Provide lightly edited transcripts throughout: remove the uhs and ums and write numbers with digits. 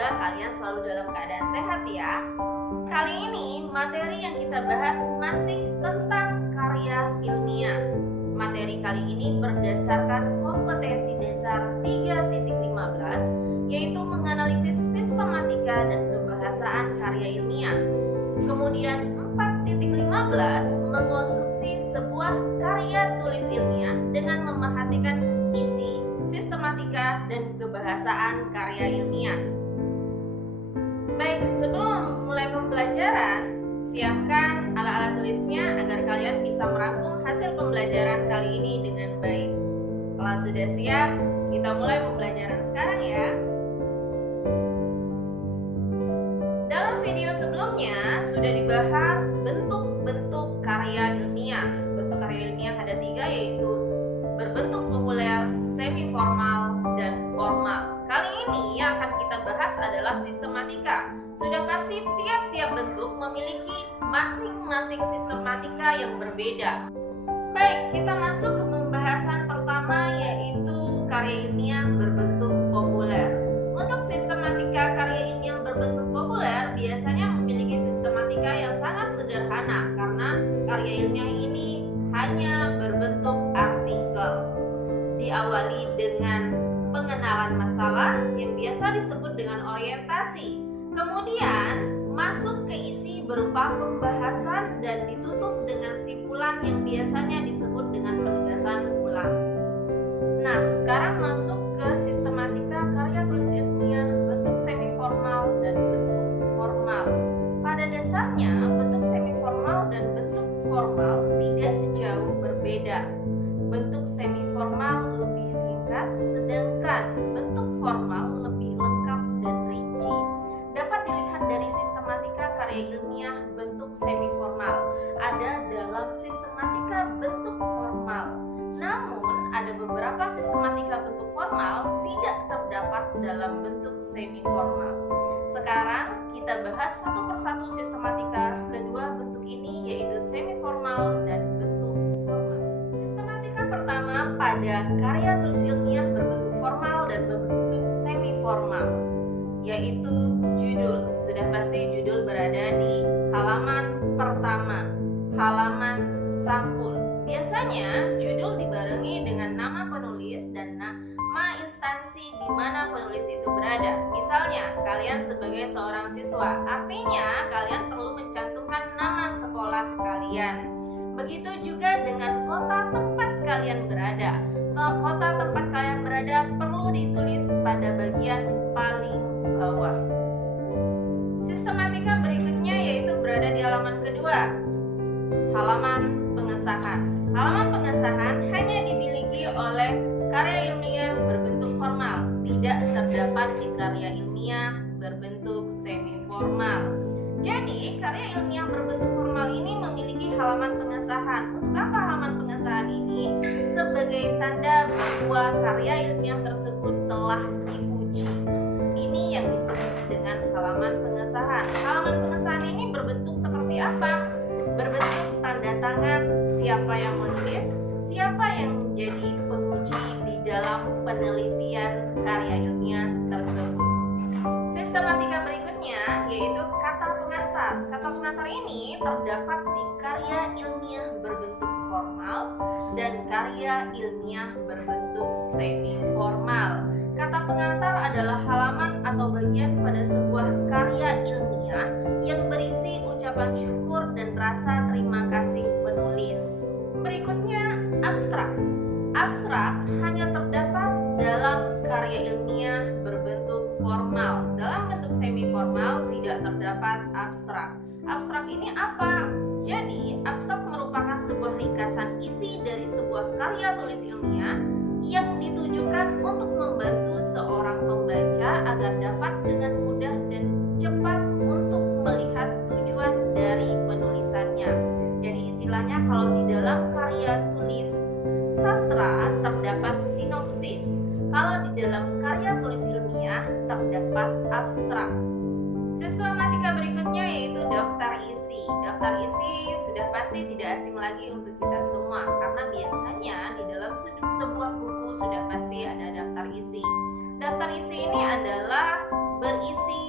Semoga kalian selalu dalam keadaan sehat ya. Kali ini materi yang kita bahas masih tentang karya ilmiah. Materi kali ini berdasarkan kompetensi dasar 3.15, yaitu menganalisis sistematika dan kebahasaan karya ilmiah. Kemudian 4.15 mengonstruksi sebuah karya tulis ilmiah dengan memerhatikan isi, sistematika, dan kebahasaan karya ilmiah. Baik, sebelum mulai pembelajaran, siapkan alat-alat tulisnya agar kalian bisa merangkum hasil pembelajaran kali ini dengan baik. Kalau sudah siap, kita mulai pembelajaran sekarang ya. Dalam video sebelumnya sudah dibahas bentuk-bentuk karya ilmiah. Bentuk karya ilmiah ada 3, yaitu berbentuk populer, semi formal, dan formal. Kali ini yang akan kita bahas adalah sistematika. Sudah pasti tiap-tiap bentuk memiliki masing-masing sistematika yang berbeda. Baik, kita masuk ke pembahasan pertama, yaitu karya ilmiah berbentuk populer. Untuk sistematika karya ilmiah berbentuk populer biasanya memiliki sistematika yang sangat sederhana karena karya ilmiah ini hanya berbentuk artikel. Diawali dengan pengenalan masalah yang biasa disebut dengan orientasi. Kemudian masuk ke isi berupa pembahasan dan ditutup dengan simpulan yang biasanya disebut dengan penegasan ulang. Nah, sekarang masuk ke sistematika karya tulis ilmiah bentuk semi formal dan bentuk formal. Pada dasarnya, bentuk semi formal dan bentuk formal tidak jauh berbeda. Bentuk semi formal lebih singkat, sedangkan bentuk formal lebih lengkap dan rinci. Dapat dilihat dari sistematika karya ilmiah bentuk semi formal. Ada dalam sistematika bentuk formal. Namun, ada beberapa sistematika bentuk formal tidak terdapat dalam bentuk semi formal. Sekarang kita bahas satu persatu sistematika kedua bentuk ini, yaitu semi formal dan bentuk formal. Sistematika pertama pada karya tulis ilmiah berbentuk formal dan berbentuk semi formal, yaitu judul. Sudah pasti judul berada di halaman pertama, halaman sampul. Biasanya judul dibarengi dengan nama penulis dan nama instansi di mana penulis itu berada. Misalnya, kalian sebagai seorang siswa, artinya kalian perlu mencantumkan nama sekolah kalian. Begitu juga dengan kota tempat kalian berada. Kota tempat kalian berada perlu ditulis pada bagian paling bawah. Sistematika berikutnya yaitu berada di halaman kedua, halaman pengesahan. Halaman pengesahan hanya dimiliki oleh karya ilmiah berbentuk formal, tidak terdapat di karya ilmiah berbentuk semi formal. Jadi, karya ilmiah berbentuk formal ini memiliki halaman pengesahan. Untuk apa halaman pengesahan ini? Sebagai tanda bahwa karya ilmiah tersebut telah diuji. Ini yang disebut dengan halaman pengesahan. Halaman pengesahan ini berbentuk seperti apa? Berbentuk tanda tangan siapa yang menulis, siapa yang menjadi penguji di dalam penelitian karya ilmiah tersebut. Sistematika berikutnya yaitu kata pengantar. Kata pengantar ini terdapat di karya ilmiah berbentuk formal dan karya ilmiah berbentuk semi formal. Kata pengantar adalah halaman atau bagian pada sebuah karya ilmiah yang berisi ucapan syukur dan rasa terima kasih penulis. Berikutnya, abstrak. Abstrak hanya terdapat dalam karya ilmiah berbentuk formal. Dalam bentuk semi formal tidak terdapat abstrak. Abstrak ini apa? Jadi, abstrak merupakan sebuah ringkasan isi dari sebuah karya tulis ilmiah yang ditujukan untuk membantu seorang pembaca agar dapat dengan mudah dan cepat untuk melihat tujuan dari penulisannya. Jadi istilahnya kalau di dalam karya tulis sastra terdapat sinopsis, kalau di dalam karya tulis ilmiah terdapat abstrak. Sistematika berikutnya yaitu daftar isi. Daftar isi sudah pasti tidak asing lagi untuk kita semua, karena biasanya di dalam sebuah buku sudah pasti ada daftar isi. Daftar isi ini adalah berisi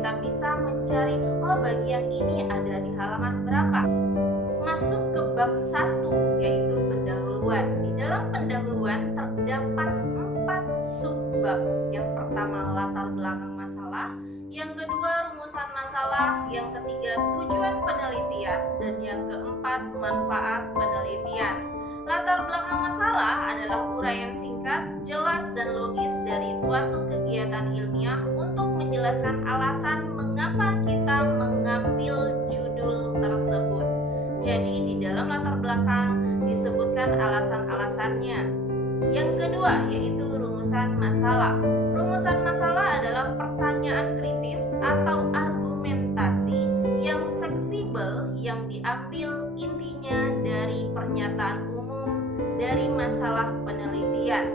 kita bisa mencari, oh bagian ini ada di halaman berapa. Masuk ke bab 1, yaitu pendahuluan. Di dalam pendahuluan terdapat 4 subbab. Yang pertama latar belakang masalah, yang kedua rumusan masalah, yang ketiga tujuan penelitian, dan yang keempat manfaat penelitian. Latar belakang masalah adalah uraian singkat, jelas dan logis dari suatu kegiatan ilmiah untuk menjelaskan alasan mengapa kita mengambil judul tersebut. Jadi di dalam latar belakang disebutkan alasan-alasannya. Yang kedua yaitu rumusan masalah. Rumusan masalah adalah pertanyaan kritis atau argumentasi yang fleksibel yang diambil intinya dari pernyataan umum dari masalah penelitian.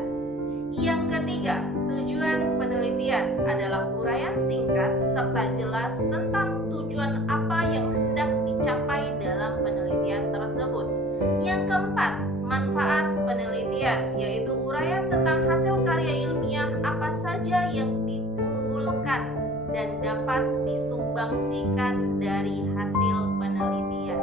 Yang ketiga, tujuan penelitian adalah uraian singkat serta jelas tentang tujuan apa yang hendak dicapai dalam penelitian tersebut. Yang keempat, manfaat penelitian, yaitu uraian tentang hasil karya ilmiah apa saja yang diunggulkan dan dapat disumbangsikan dari hasil penelitian.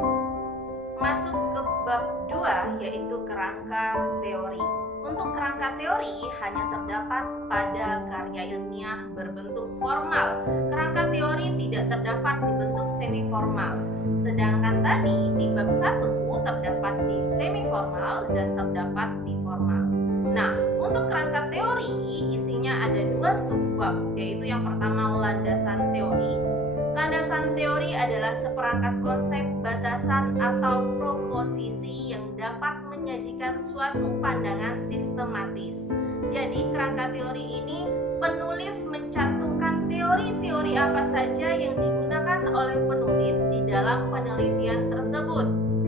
Masuk ke bab 2 yaitu kerangka teori. Untuk kerangka teori hanya terdapat pada karya ilmiah berbentuk formal. Kerangka teori tidak terdapat di bentuk semi formal. Sedangkan tadi di bab 1 terdapat di semi formal dan terdapat di formal. Nah, untuk kerangka teori isinya ada 2 subbab, yaitu yang pertama landasan teori. Landasan teori adalah seperangkat konsep, batasan atau proposisi yang dapat menyajikan suatu pandangan sistematis. Jadi kerangka teori ini penulis mencantumkan teori-teori apa saja yang digunakan oleh penulis di dalam penelitian tersebut.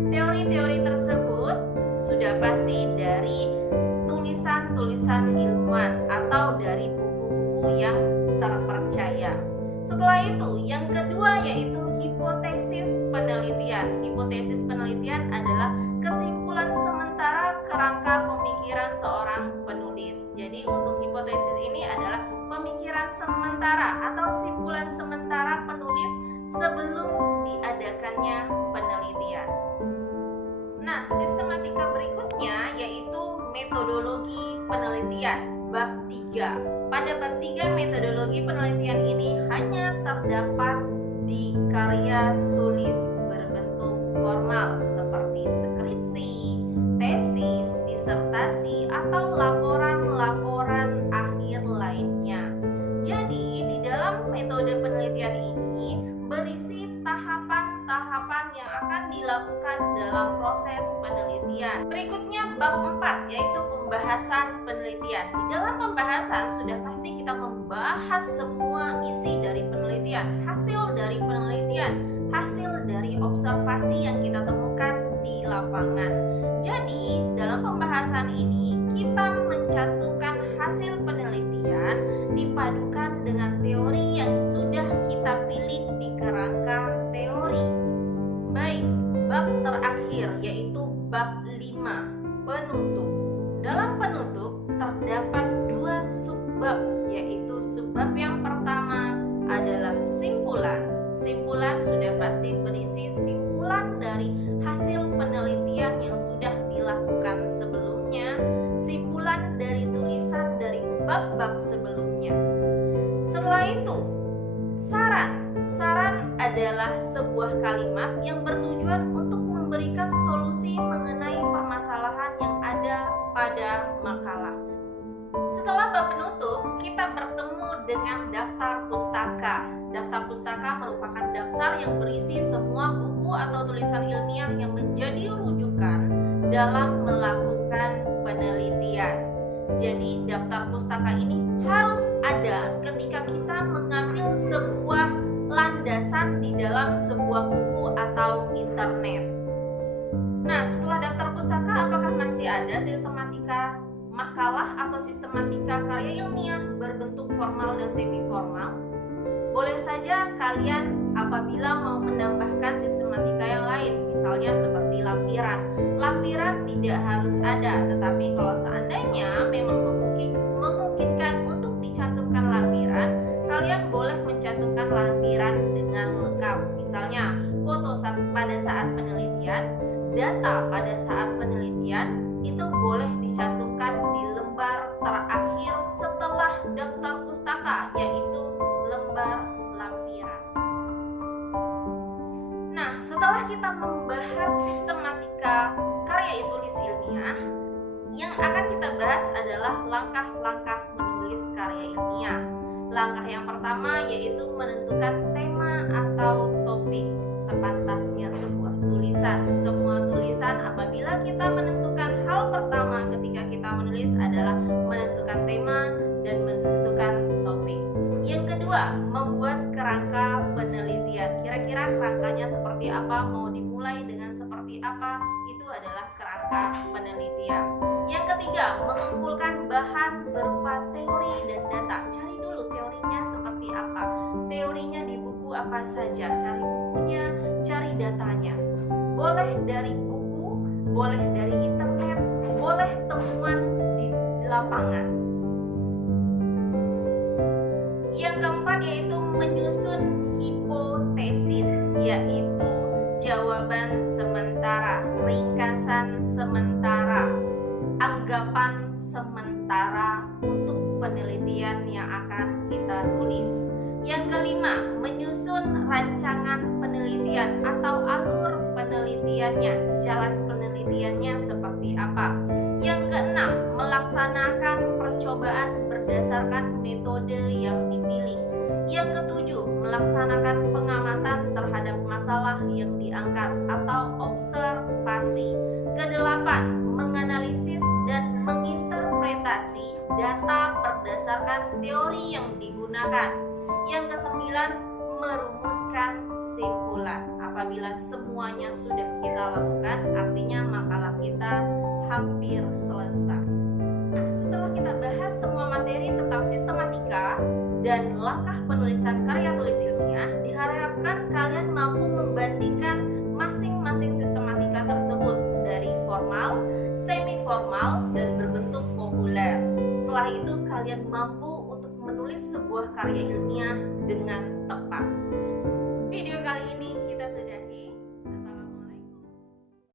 Teori-teori tersebut sudah pasti dari tulisan-tulisan ilmuwan atau dari buku-buku yang terpercaya. Setelah itu, yang kedua yaitu hipotesis penelitian. Hipotesis penelitian adalah kesimpulan sementara kerangka pemikiran seorang penulis. Jadi untuk hipotesis ini adalah pemikiran sementara atau simpulan sementara penulis sebelum diadakannya penelitian. Nah, sistematika berikutnya yaitu metodologi penelitian. Bab 3. Pada bab 3 metodologi penelitian ini hanya terdapat di karya tulis berbentuk formal seperti skripsi, tesis, disertasi, atau laporan-laporan akhir lainnya. Jadi di dalam metode penelitian ini berisi tahapan-tahapan yang akan dilakukan dalam proses penelitian. Berikutnya bab 4 yaitu pembahasan penelitian. Di dalam pembahasan sudah pasti kita membahas semua isi dari penelitian, hasil dari penelitian, hasil dari observasi yang kita temukan di lapangan. Jadi dalam pembahasan ini kita mencantumkan hasil penelitian dipadukan dengan teori yang sudah kita pilih di kerangka teori. Baik, bab terakhir yaitu bab 5, penutup. Dalam penutup terdapat 2 subbab, yaitu subbab yang pertama adalah simpulan. Simpulan sudah pasti berisi simpulan dari hasil penelitian yang sudah dilakukan sebelumnya, simpulan dari tulisan dari bab-bab sebelumnya. Setelah itu, saran. Saran adalah sebuah kalimat yang bertujuan untuk memberikan solusi mengenai permasalahan yang ada pada makalah. Setelah bab penutup, kita bertemu dengan daftar pustaka. Daftar pustaka merupakan daftar yang berisi semua buku atau tulisan ilmiah yang menjadi rujukan dalam melakukan penelitian. Jadi daftar pustaka ini harus ada ketika kita mengambil sebuah landasan di dalam sebuah buku atau internet. Nah, setelah daftar pustaka, apakah masih ada sistematika makalah atau sistematika karya ilmiah berbentuk formal dan semi formal? Boleh saja kalian apabila mau menambahkan sistematika yang lain, misalnya seperti lampiran. Lampiran tidak harus ada, tetapi kalau seandainya memang memungkinkan untuk dicantumkan lampiran, kalian boleh mencantumkan lampiran dengan lengkap. Misalnya, foto pada saat penelitian, data pada saat penelitian, itu boleh dicantumkan di lembar terakhir setelah daftar pustaka, yaitu lembar lampiran. Nah, setelah kita membahas sistematika karya tulis ilmiah, yang akan kita bahas adalah langkah-langkah menulis karya ilmiah. Langkah yang pertama yaitu menentukan tema atau topik sepantasnya sebuah tulisan. Semua tulisan apabila kita menentukan hal pertama ketika kita menulis adalah menentukan tema dan menentukan topik. Yang kedua, membuat kerangka penelitian. Kira-kira kerangkanya seperti apa, mau dimulai dengan seperti apa, itu adalah kerangka penelitian. Yang ketiga, mengumpulkan bahan berupa teori dan data. Cari dulu teorinya seperti apa, teorinya di buku apa saja, cari bukunya, cari datanya. Boleh dari buku, boleh dari internet, boleh temuan di lapangan. Yang keempat yaitu menyusun hipotesis, yaitu jawaban sementara, ringkasan sementara, anggapan sementara untuk penelitian yang akan kita tulis. Yang kelima, menyusun rancangan penelitian atau alur penelitiannya, jalan penelitiannya seperti apa. Yang keenam, melaksanakan percobaan berdasarkan metode yang dipilih. Yang ketujuh, melaksanakan pengamatan terhadap masalah yang diangkat atau observasi. Kedelapan, menganalisis dan menginterpretasi data berdasarkan teori yang digunakan. Yang kesembilan, merumuskan simpulan. Apabila semuanya sudah kita lakukan, artinya makalah kita hampir selesai. Nah, setelah kita bahas semua materi tentang sistematika dan langkah penulisan karya tulis ilmiah, diharapkan kalian mampu membandingkan masing-masing sistematika tersebut dari formal, semi formal, dan berbentuk populer. Setelah itu kalian mampu untuk menulis sebuah karya ilmiah dengan